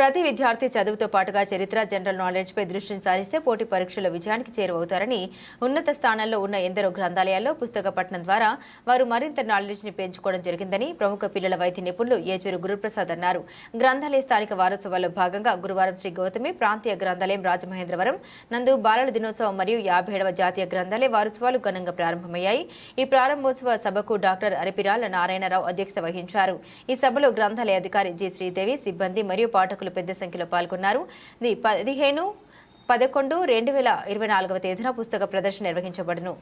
ప్రతి విద్యార్థి చదువుతో పాటుగా చరిత్ర, జనరల్ నాలెడ్జ్ పై దృష్టిని సారిస్తే పోటీ పరీక్షల విజయానికి చేరువవుతారని ఉన్నత స్థానంలో ఉన్న ఎందరో గ్రంథాలయాల్లో పుస్తక పఠనం ద్వారా వారు మరింత నాలెడ్జ్ ని పెంచుకోవడం జరిగిందని ప్రముఖ పిల్లల వైద్య నిపుణులు ఏచూరు గురుప్రసాద్ అన్నారు. గ్రంథాలయ స్థానిక వారోత్సవాల్లో భాగంగా గురువారం శ్రీ గౌతమి ప్రాంతీయ గ్రంథాలయం రాజమహేంద్రవరం నందు బాలల దినోత్సవం మరియు 57వ జాతీయ గ్రంథాలయ వారోత్సవాలు ఘనంగా ప్రారంభమయ్యాయి. ఈ ప్రారంభోత్సవ సభకు డాక్టర్ అరిపిరాల నారాయణరావు అధ్యక్షత వహించారు. ఈ సభలో గ్రంథాలయ అధికారి జి శ్రీదేవి, సిబ్బంది మరియు పాఠకులు పెద్ద సంఖ్యలో పాల్గొన్నారు. 15/11/2024 తేదీన పుస్తక ప్రదర్శన నిర్వహించబడును.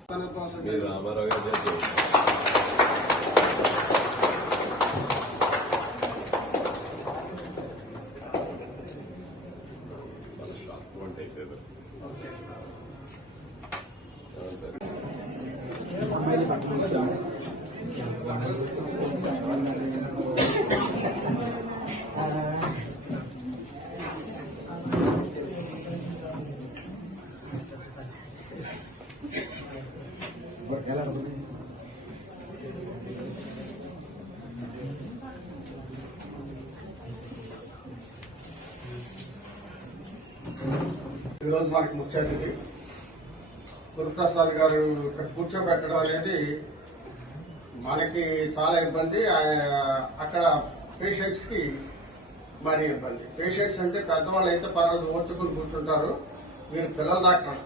ఈరోజు మనకి ముఖ్య అతిథి గురుప్రసాద్ గారు ఇక్కడ కూర్చోబెట్టడం అనేది మనకి చాలా ఇబ్బంది. అక్కడ పేషెంట్స్ కి మరీ ఇబ్బంది. పేషెంట్స్ అంటే పెద్దవాళ్ళు అయితే పర్వాలేదు ఓర్చుకుని కూర్చుంటారు. మీరు పిల్లల డాక్టర్,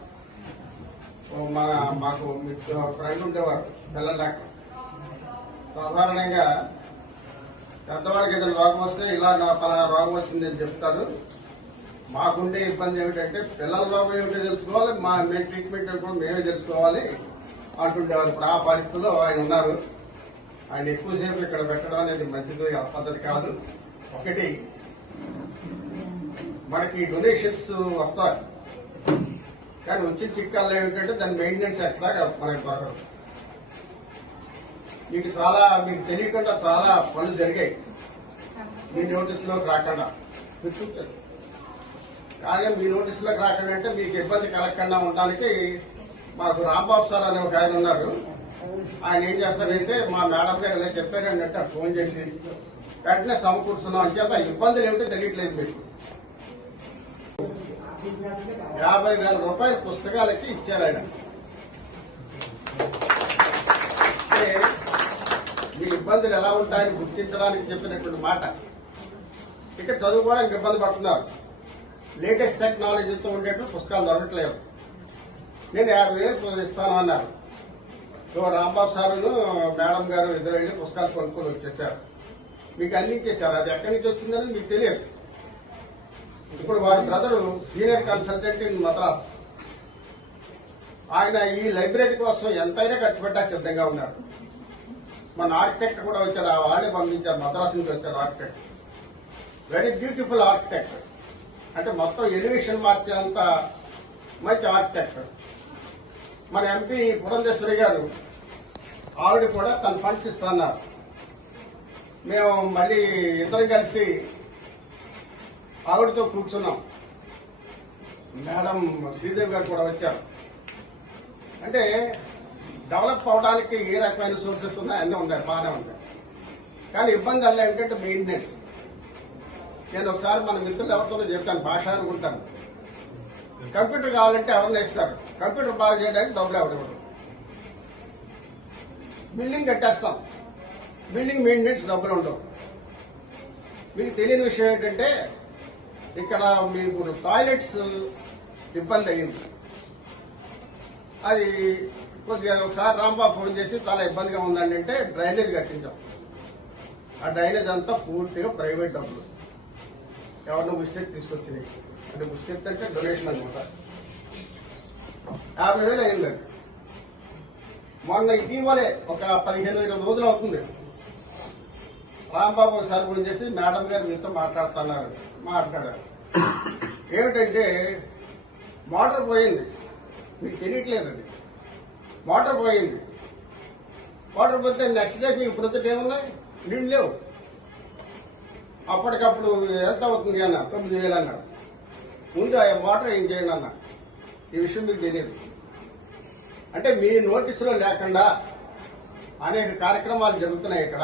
మాకు ఫ్రెండ్ ఉండేవారు పిల్లల డాక్టర్. సాధారణంగా పెద్దవాళ్ళకి ఏదైనా రోగం వస్తే ఇలా నా పలానా రోగం వచ్చింది అని చెప్తారు. మాకుండే ఇబ్బంది ఏమిటంటే పిల్లల రోగం ఏమిటో తెలుసుకోవాలి, మేము ట్రీట్మెంట్ కూడా మేమే తెలుసుకోవాలి అంటుండేవారు. ఇప్పుడు ఆ పరిస్థితుల్లో ఆయన ఉన్నారు. ఆయన ఎక్కువసేపు ఇక్కడ పెట్టడం అనేది మంచిది పద్ధతి కాదు. ఒకటి, మనకి డొనేషన్స్ వస్తాయి, కానీ వచ్చిన చిక్కాలు ఏమిటంటే దాని మెయింటెనెన్స్ ఎక్కడా మనకి దొరకదు. మీకు తెలియకుండా చాలా పనులు జరిగాయి మీ నోటీసులోకి రాకుండా. మీరు చూచారు, కానీ మీ నోటీసులోకి రాకుండా అంటే మీకు ఇబ్బంది కలగకుండా ఉండడానికి మాకు రాంబాబు సార్ అనే ఒక ఆయన ఉన్నారు. ఆయన ఏం చేస్తారంటే మా మేడం గారు ఇలా చెప్పారండి అంటే ఫోన్ చేసి వెంటనే సమకూరుస్తున్నాం అని చేత ఇబ్బందులు ఏమిటో తెలియట్లేదు. మీకు 50,000 రూపాయల పుస్తకాలకి ఇచ్చారు ఆయన. మీ ఇబ్బందులు ఎలా ఉంటాయని గుర్తించడానికి చెప్పినటువంటి మాట. ఇక్కడ చదువుకోవడానికి ఇబ్బంది పడుతున్నారు. లేటెస్ట్ టెక్నాలజీతో ఉండేట్టు పుస్తకాలు దొరకట్లేదు. నేను 50,000 ఇస్తాను అన్నారు. సో రాంబాబు సారును మేడం గారు ఇద్దరు వెళ్ళి పుస్తకాలు కొనుక్కొని వచ్చేసారు. మీకు అందించేశారు. అది ఎక్కడి నుంచి వచ్చిందని మీకు తెలియదు. ఇప్పుడు వారి brother senior consultant in Madras. ఆయన ఈ లైబ్రరీ కోసం ఎంతైనా ఖర్చు పెట్టా సిద్ధంగా ఉన్నాడు. మన ఆర్కిటెక్ట్ కూడా వచ్చారు, వాళ్ళే పంపించారు. మద్రాస్ నుంచి వచ్చారు ఆర్కిటెక్ట్. Very beautiful architect. అంటే మొత్తం ఎలివేషన్ మార్చేంత మంచి ఆర్కిటెక్ట్. మన ఎంపీ పురంధేశ్వరి గారు ఆవిడ కూడా తన ఫండ్స్ ఇస్తున్నారు. మేము మళ్ళీ ఇద్దరం కలిసి ఆవిడతో కూర్చున్నాం. మేడం శ్రీదేవి గారు కూడా వచ్చారు. అంటే డెవలప్ అవడానికి ఏ రకమైన సోర్సెస్ ఉన్నాయి, అన్నీ ఉన్నాయి, బాగానే ఉన్నాయి. కానీ ఇబ్బంది అలా ఏంటంటే మెయింటెనెన్స్. నేను ఒకసారి మన మిత్రులు ఎవరితోనో చెప్తాను, భాష అనుకుంటాను. కంప్యూటర్ కావాలంటే ఎవరిని ఇస్తారు, కంప్యూటర్ బాగా చేయడానికి డబ్బులు ఎవరు. బిల్డింగ్ కట్టేస్తాం, బిల్డింగ్ మెయింటెనెన్స్ డబ్బులు ఉండవు. మీకు తెలియని విషయం ఏంటంటే ఇక్కడ మీకు టాయిలెట్స్ ఇబ్బంది అయ్యింది. అది కొద్దిగా ఒకసారి రాంబాబు ఫోన్ చేసి చాలా ఇబ్బందిగా ఉందండి అంటే డ్రైనేజ్ కట్టించాం. ఆ డ్రైనేజ్ అంతా పూర్తిగా ప్రైవేట్ డబ్బులు, ఎవరినో ముస్టేక్ తీసుకొచ్చినాయి. అంటే ముస్టేక్ అంటే డొనేషన్ అనమాట. 50,000 అయిందండి. మొన్న ఇటీవలే ఒక 15-20 రోజులు అవుతుంది, రాంబాబు ఒకసారి ఫోన్ చేసి మేడం గారు మీతో మాట్లాడారు. ఏమిటంటే మోటార్ పోయింది, మీకు తెలియట్లేదు. అది మోటార్ పోయింది. మోటార్ పోతే నెక్స్ట్ డే మీకు ప్రొద్దుట ఏమున్నాయి, నీళ్ళు లేవు. అప్పటికప్పుడు ఎంత అవుతుంది అన్న, 9,000 అన్నాడు. ముందు ఆ మోటార్ ఏం చేయండి అన్న. ఈ విషయం మీకు తెలియదు. అంటే మీ నోటీసులో లేకుండా అనేక కార్యక్రమాలు జరుగుతున్నాయి ఇక్కడ.